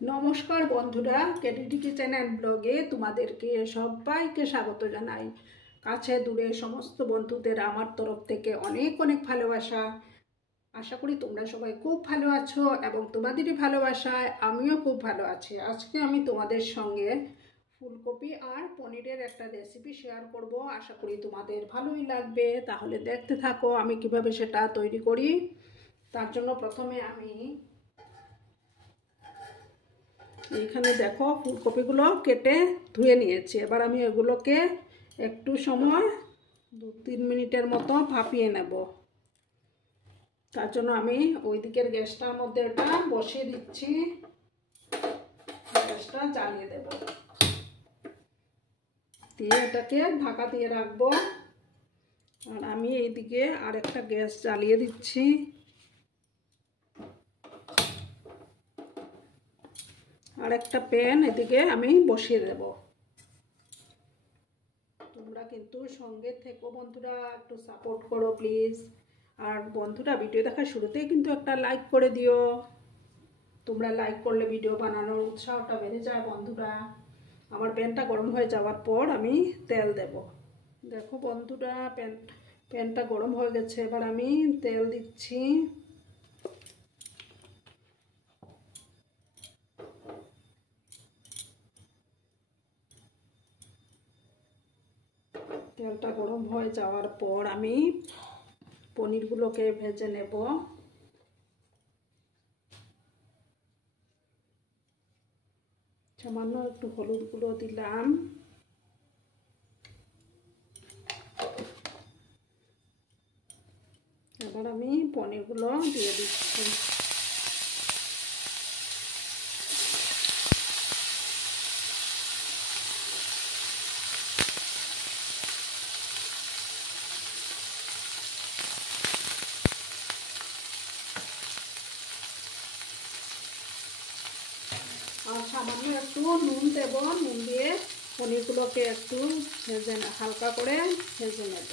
নমস্কার বন্ধুরা, KDD kitchen and ব্লগে তোমাদেরকে সবাইকে স্বাগত জানাই। কাছে দূরে সমস্ত বন্ধুদের আমার তরফ থেকে অনেক অনেক ভালোবাসা। আশা করি তোমরা সবাই খুব ভালো আছো এবং তোমাদেরই ভালোবাসায় আমিও খুব ভালো আছি। আজকে আমি তোমাদের সঙ্গে ফুলকপি আর পনিরের একটা রেসিপি শেয়ার করব। আশা করি তোমাদের ভালোই লাগবে। তাহলে দেখতে থাকো আমি কিভাবে সেটা তৈরি করি। তার জন্য প্রথমে আমি এইখানে দেখো ফুলকপিগুলো কেটে ধুয়ে নিয়েছি। এবার আমি এগুলোকে একটু সময় 2-3 মিনিটের মতো ভাপিয়ে নেব। তার জন্য আমি ওই দিকের গ্যাসটার মধ্যে এটা বসিয়ে দিচ্ছি। গ্যাসটা জ্বালিয়ে দেব, দিয়ে এটাকে ঢাকা দিয়ে রাখবো। আর আমি এইদিকে আরেকটা গ্যাস জ্বালিয়ে দিচ্ছি। আর একটা প্যান এদিকে আমি বসিয়ে দেব। তোমরা কিন্তু সঙ্গে থেকো বন্ধুরা, একটু সাপোর্ট করো প্লিজ। আর বন্ধুরা, ভিডিও দেখার শুরুতেই কিন্তু একটা লাইক করে দিও। তোমরা লাইক করলে ভিডিও বানানোর উৎসাহটা বেড়ে যায় বন্ধুরা। আমার প্যানটা গরম হয়ে যাওয়ার পর আমি তেল দেব। দেখো বন্ধুরা, প্যানটা গরম হয়ে গেছে। এবার আমি তেল দিচ্ছি। তেলটা গরম হয়ে যাওয়ার পর আমি পনিরগুলোকে ভেজে নেব। সামান্য একটু হলুদ গুঁড়ো দিলাম। এবার আমি পনিরগুলো দিয়ে দিচ্ছি। আর সামান্য একটু নুন দেব। নুন দিয়ে পনিরগুলোকে একটু হালকা করে ভেজে নেব।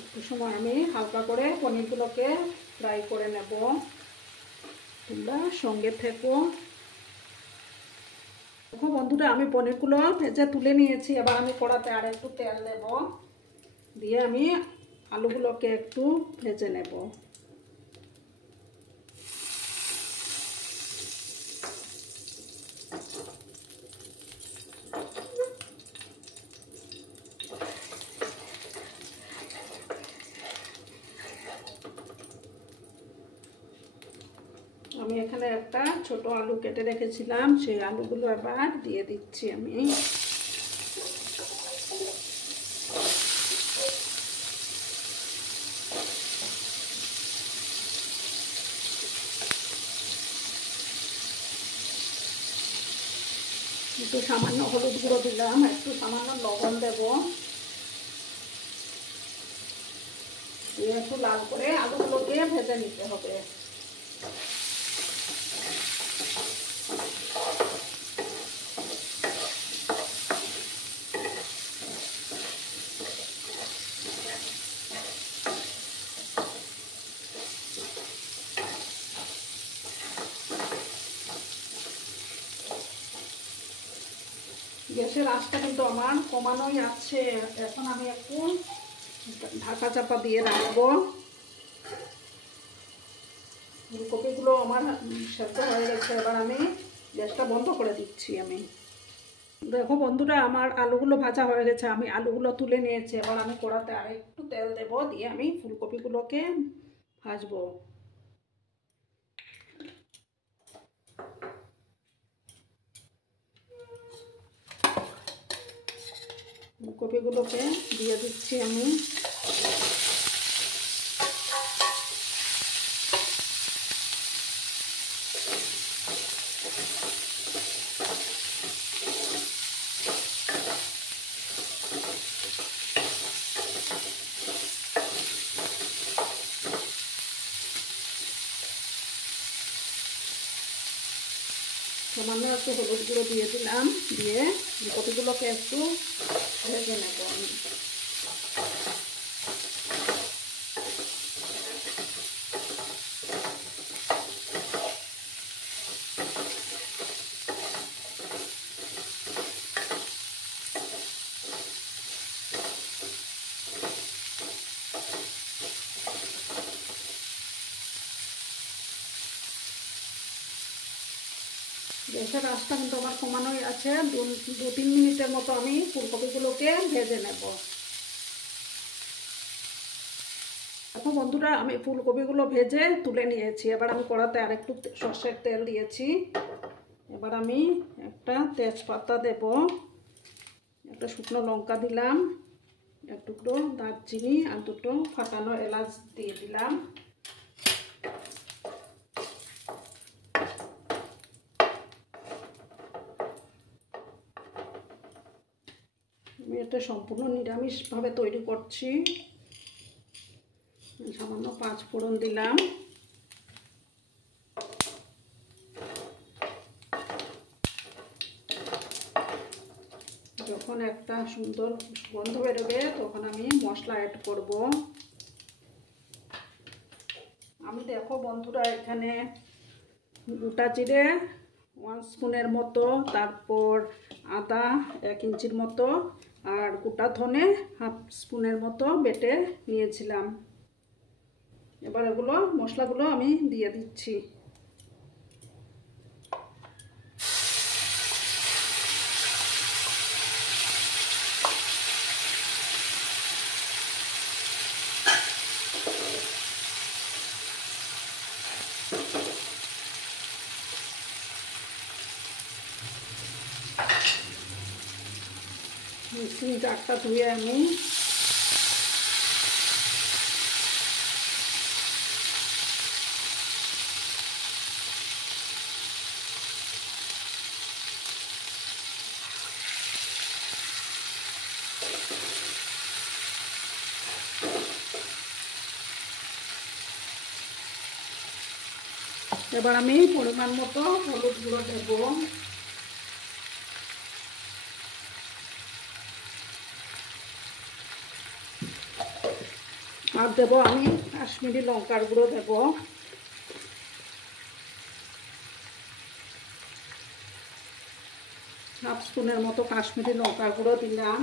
একটু সময় আমি হালকা করে পনিরগুলোকে ফ্রাই করে নেব। তোমরা সঙ্গে থেকো। দেখো বন্ধুরা, আমি পনিরগুলো ভেজে তুলে নিয়েছি। এবার আমি কড়াতে আর একটু তেল দেব, দিয়ে আমি আলুগুলোকে একটু ভেজে নেব। আমি এখানে একটা ছোট আলু কেটে রেখেছিলাম, সেই আলুগুলো এবার দিয়ে দিচ্ছি আমি। একটু সামান্য হলুদ গুঁড়ো দিলাম, একটু সামান্য লবণ দেব, দিয়ে একটু লাল করে আলুগুলোকে ভেজে নিতে হবে। গ্যাসের আঁচটা কিন্তু আমার কমানোই আছে। এখন আমি একটু ঢাকা চাপা দিয়ে রাখবো। ফুলকপিগুলো আমার সেদ্ধ হয়ে গেছে। এবার আমি গ্যাসটা বন্ধ করে দিচ্ছি। আমি দেখো বন্ধুরা, আমার আলুগুলো ভাজা হয়ে গেছে। আমি আলুগুলো তুলে নিয়েছি। এবার আমি কড়াতে আর একটু তেল দেব, দিয়ে আমি ফুলকপিগুলোকে ভাজবো। ফুলকপিগুলোকে দিয়ে দিচ্ছি আমি। সামান্য একটু হলুদ গুঁড়ো দিয়ে দিলাম, দিয়ে ফুলকপিগুলোকে একটু ভেজে নেব আমি। গ্যাসের আঁচটা কিন্তু আমার কমানোই আছে। 2-3 মিনিটের মতো আমি ফুলকপিগুলোকে ভেজে নেব। দেখো বন্ধুরা, আমি ফুলকপিগুলো ভেজে তুলে নিয়েছি। এবার আমি কড়াতে আরেকটু সর্ষের তেল দিয়েছি। এবার আমি একটা তেজপাতা দেব, একটা শুকনো লঙ্কা দিলাম, এক টুকরো দারচিনি আর দুটো ফাটানো এলাচ দিয়ে দিলাম। আমি এটা সম্পূর্ণ নিরামিষভাবে তৈরি করছি। সামান্য 5 ফোড়ন দিলাম। যখন একটা সুন্দর গন্ধ বেরোবে তখন আমি মশলা অ্যাড করব। আমি দেখো বন্ধুরা, এখানে গোটা জিরে 1 স্পুনের মতো, তারপর আদা 1 ইঞ্চির মতো, আর গোটা ধনে 1/2 স্পুনের মতো বেটে নিয়েছিলাম। এবার এগুলো মশলাগুলো আমি দিয়ে দিচ্ছি। মিক্সিং জারটা ধুয়ে আমি এবার আমি পরিমাণ মতো হলুদ গুঁড়ো দেব। আর দেব আমি কাশ্মীরি লঙ্কার গুঁড়ো দেব। হাফ স্পুনের মতো কাশ্মীরি লঙ্কার গুঁড়ো দিলাম।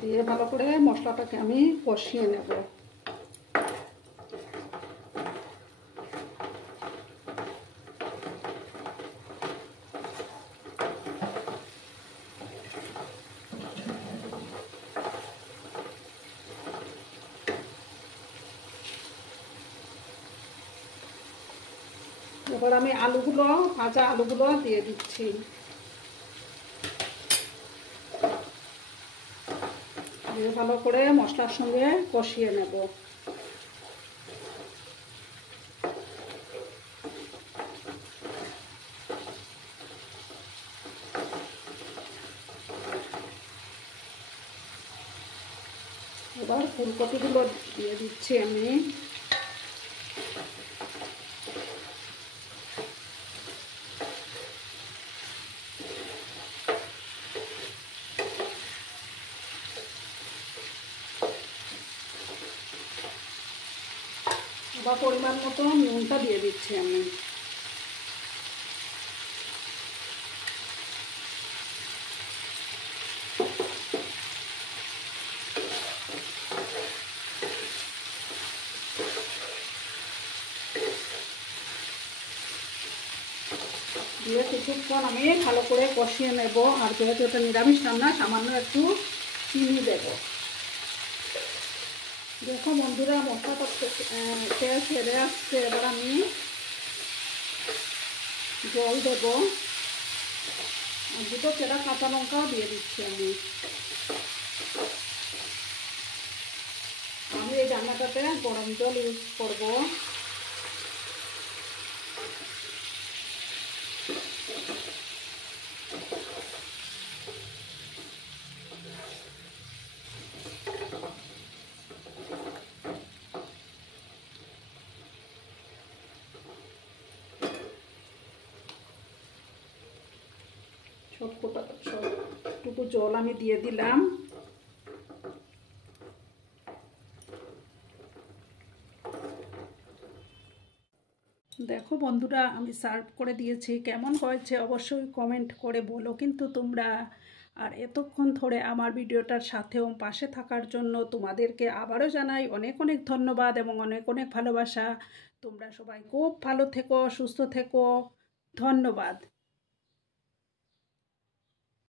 দিয়ে ভালো করে মশলাটাকে আমি কষিয়ে নেব। এবার আমি ভাজা আলুগুলো দিয়ে দিচ্ছি। দিয়ে ভালো করে মশলার সঙ্গে কষিয়ে নেব। এবার ফুলকপিগুলো দিয়ে দিচ্ছি আমি। এবার পরিমাণ মতো নুনটা দিয়ে দিচ্ছি আমি। দিয়ে কিছুক্ষণ আমি ভালো করে কষিয়ে নেব। আর যেহেতু এটা নিরামিষ রান্না, সামান্য একটু চিনি দেব। দেখো বন্ধুরা, মশলাটা তেল ছেড়ে আসছে। এবার আমি জল দেব, আর দুটো চেরা কাঁচা লঙ্কাও দিয়ে দিচ্ছি আমি। আমি এই রান্নাটাতে গরম জল ইউজ করব। সবটুকু জল আমি দিয়ে দিলাম। দেখো বন্ধুরা, আমি সার্ভ করে দিয়েছি। কেমন হয়েছে অবশ্যই কমেন্ট করে বলো কিন্তু তোমরা। আর এতক্ষণ ধরে আমার ভিডিওটার সাথেও পাশে থাকার জন্য তোমাদেরকে আবারও জানাই অনেক অনেক ধন্যবাদ এবং অনেক অনেক ভালোবাসা। তোমরা সবাই খুব ভালো থেকো, সুস্থ থেকো। ধন্যবাদ।